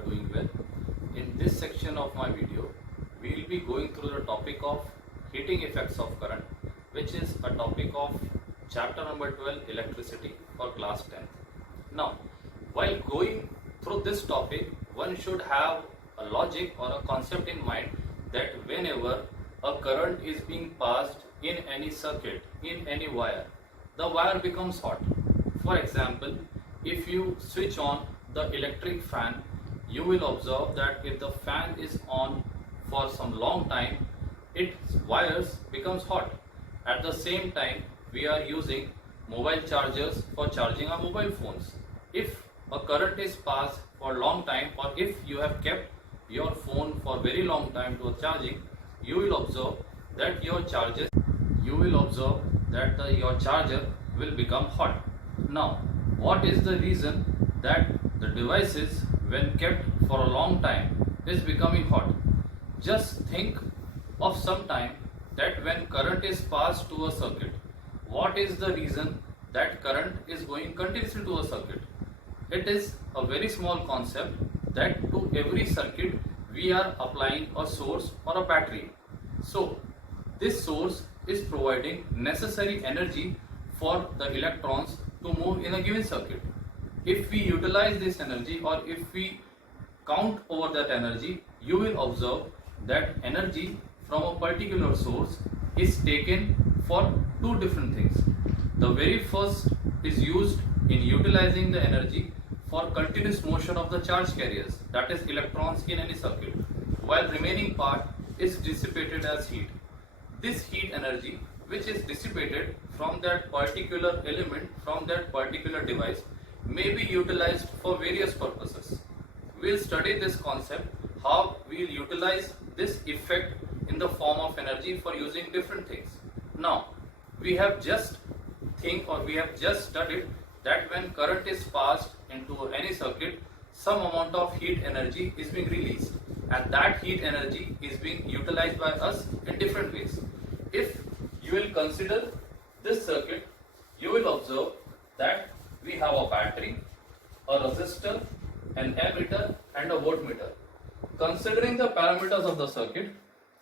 are doing well. In this section of my video, we will be going through the topic of heating effects of current, which is a topic of chapter number 12 electricity for class 10th. Now, while going through this topic, one should have a logic or a concept in mind that whenever a current is being passed in any circuit, in any wire, the wire becomes hot. For example, if you switch on the electric fan, you will observe that if the fan is on for some long time, its wires becomes hot. At the same time, we are using mobile chargers for charging our mobile phones. If a current is passed for a long time, or if you have kept your phone for very long time to charging, you will observe that your charger will become hot. Now, what is the reason that the devices, when kept for a long time, is becoming hot? Just think of some time that when current is passed to a circuit, what is the reason that current is going continuously to a circuit? It is a very small concept that to every circuit we are applying a source or a battery. So this source is providing necessary energy for the electrons to move in a given circuit. If we utilize this energy, or if we count over that energy, you will observe that energy from a particular source is taken for two different things. The very first is used in utilizing the energy for continuous motion of the charge carriers, that is electrons in any circuit, while remaining part is dissipated as heat. This heat energy, which is dissipated from that particular element, from that particular device, may be utilized for various purposes. We will study this concept, how we will utilize this effect in the form of energy for using different things. Now, we have just studied that when current is passed into any circuit, some amount of heat energy is being released, and that heat energy is being utilized by us in different ways. If you will consider this circuit, you will observe that we have a battery, a resistor, an ammeter and a voltmeter. Considering the parameters of the circuit,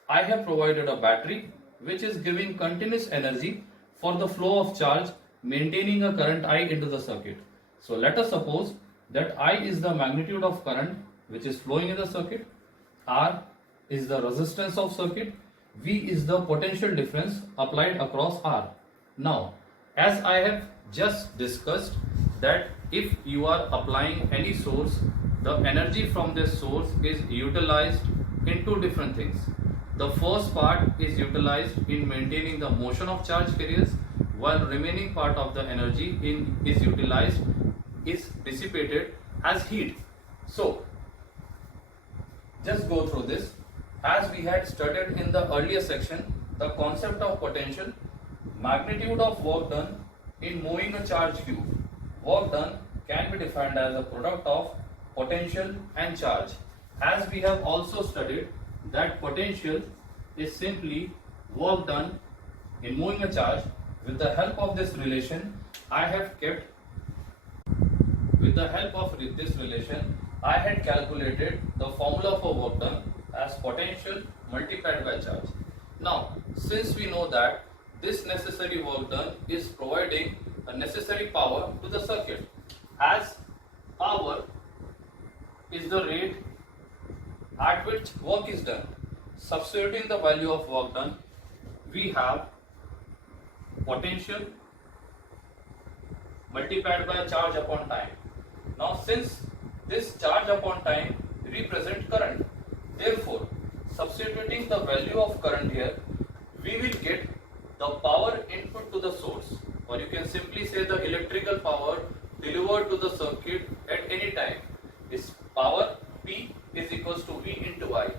I have provided a battery which is giving continuous energy for the flow of charge, maintaining a current I into the circuit. So let us suppose that I is the magnitude of current which is flowing in the circuit, R is the resistance of circuit, V is the potential difference applied across R. Now, as I have just discussed that if you are applying any source, the energy from this source is utilized in two different things. The first part is utilized in maintaining the motion of charge carriers, while remaining part of the energy is dissipated as heat. So, just go through this. As we had studied in the earlier section, the concept of potential, magnitude of work done in moving a charge cube. Work done can be defined as a product of potential and charge. As we have also studied that potential is simply work done in moving a charge. With the help of this relation, I had calculated the formula for work done as potential multiplied by charge. Now, since we know that this necessary work done is providing a necessary power to the circuit, as power is the rate at which work is done. Substituting the value of work done, we have potential multiplied by charge upon time. Now, since this charge upon time represents current, therefore substituting the value of current here, we will get the power input to the source, or you can simply say the electrical power delivered to the circuit at any time is power P is equals to V into I.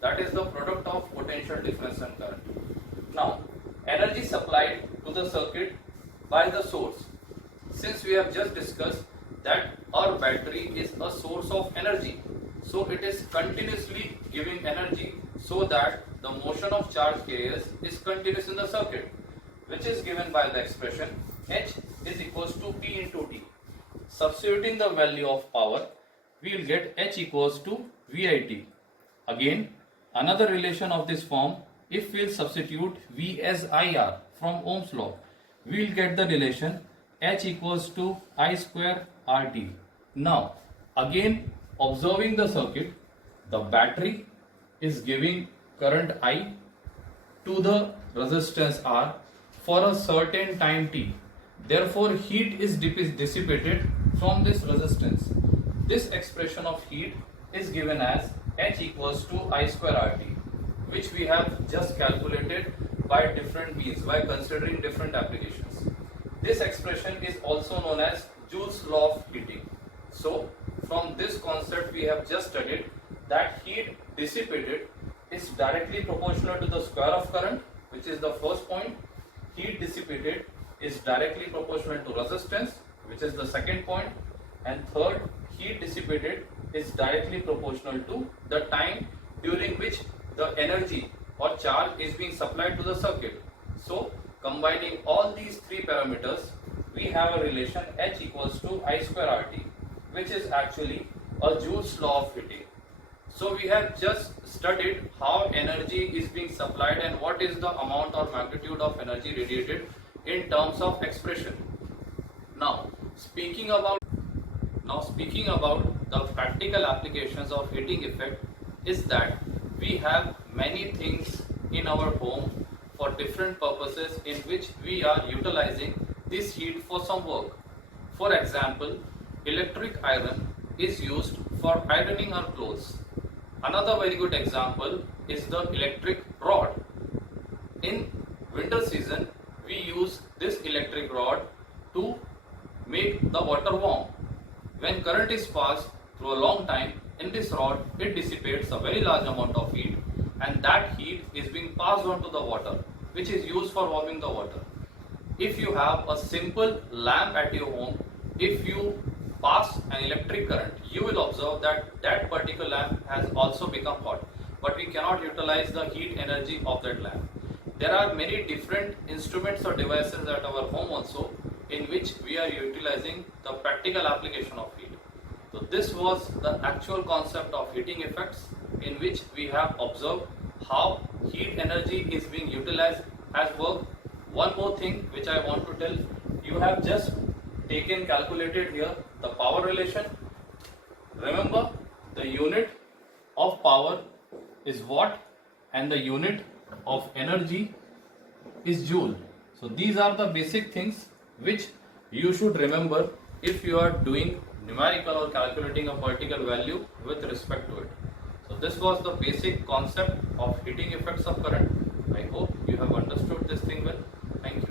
That is the product of potential difference and current. Now, energy supplied to the circuit by the source. Since we have just discussed that our battery is a source of energy, so it is continuously giving energy so that the motion of charge carriers is continuous in the circuit, which is given by the expression H is equals to P into T. Substituting the value of power, we will get H equals to VIT. Again, another relation of this form, if we will substitute V as IR from Ohm's law, we will get the relation H equals to I square RT. Now, again, observing the circuit, the battery is giving current I to the resistance R for a certain time t. Therefore, heat is dissipated from this resistance. This expression of heat is given as H equals to I square RT, which we have just calculated by different means, by considering different applications. This expression is also known as Joule's law of heating. So, from this concept we have just studied that heat dissipated is directly proportional to the square of current, which is the first point. Heat dissipated is directly proportional to resistance, which is the second point. And third, heat dissipated is directly proportional to the time during which the energy or charge is being supplied to the circuit. So, combining all these three parameters, we have a relation H equals to I square RT, which is actually a Joule's law of heating. So we have just studied how energy is being supplied and what is the amount or magnitude of energy radiated in terms of expression. Now speaking about the practical applications of heating effect is that we have many things in our home for different purposes in which we are utilizing this heat for some work. For example, electric iron is used for ironing our clothes. Another very good example is the electric rod. In winter season, we use this electric rod to make the water warm. When current is passed through a long time in this rod, it dissipates a very large amount of heat, and that heat is being passed on to the water, which is used for warming the water. If you have a simple lamp at your home, if you pass an electric current, you will observe that that particular lamp has also become hot, but we cannot utilize the heat energy of that lamp. There are many different instruments or devices at our home also in which we are utilizing the practical application of heat. So this was the actual concept of heating effects, in which we have observed how heat energy is being utilized as work. One more thing which I want to tell, you have just calculated here the power relation. Remember, the unit of power is watt and the unit of energy is joule. So these are the basic things which you should remember if you are doing numerical or calculating a particular value with respect to it. So this was the basic concept of heating effects of current. I hope you have understood this thing well. Thank you.